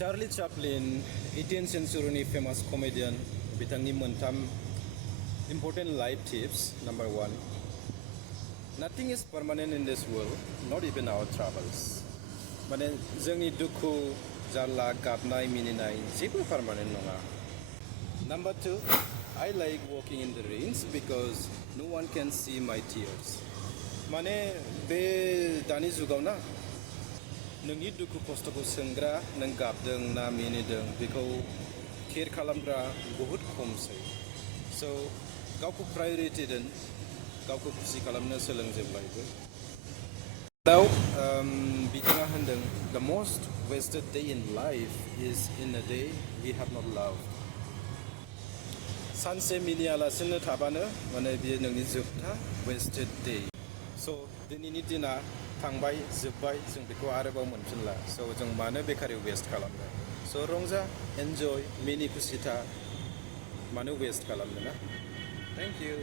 Charlie Chaplin, 18th century famous comedian, बिथांनि मोनथाम important life tips. Number 1, nothing is permanent in this world, not even our troubles. माने जोंनि दुखु जारला गाबनाय मिनिनाय जेबो permanent नङा. Number 2, I like walking in the rains because no one can see my tears. माने बे दानि जुगाव ना नोंनि दुखु खस्थ'खौ सोंग्रा नों गाबदों ना मिनिदों बेखौ केयर खालामग्रा बहुद खमसै. स' गावखौ प्रायरिटि दोन, गावखौ खुसि खालामनो सोलों जेब्लायबो. दा बिथाङा होनदों the most wasted day in life is in a day we have not loved. सानसे मिनियालासिनो थाबानो माने बियो नोंनि जोबथा wasted day. स' दिनैनि दिना थांबाय जोब्बाय जों बेखौ आरोबाव मोनफिनला. स' जों मानो बेखारै वेस्ट खालामनो? स' रंजा, एन्जय, मिनि खुसि था, मानो वेस्ट खालामनो ना? Thank you.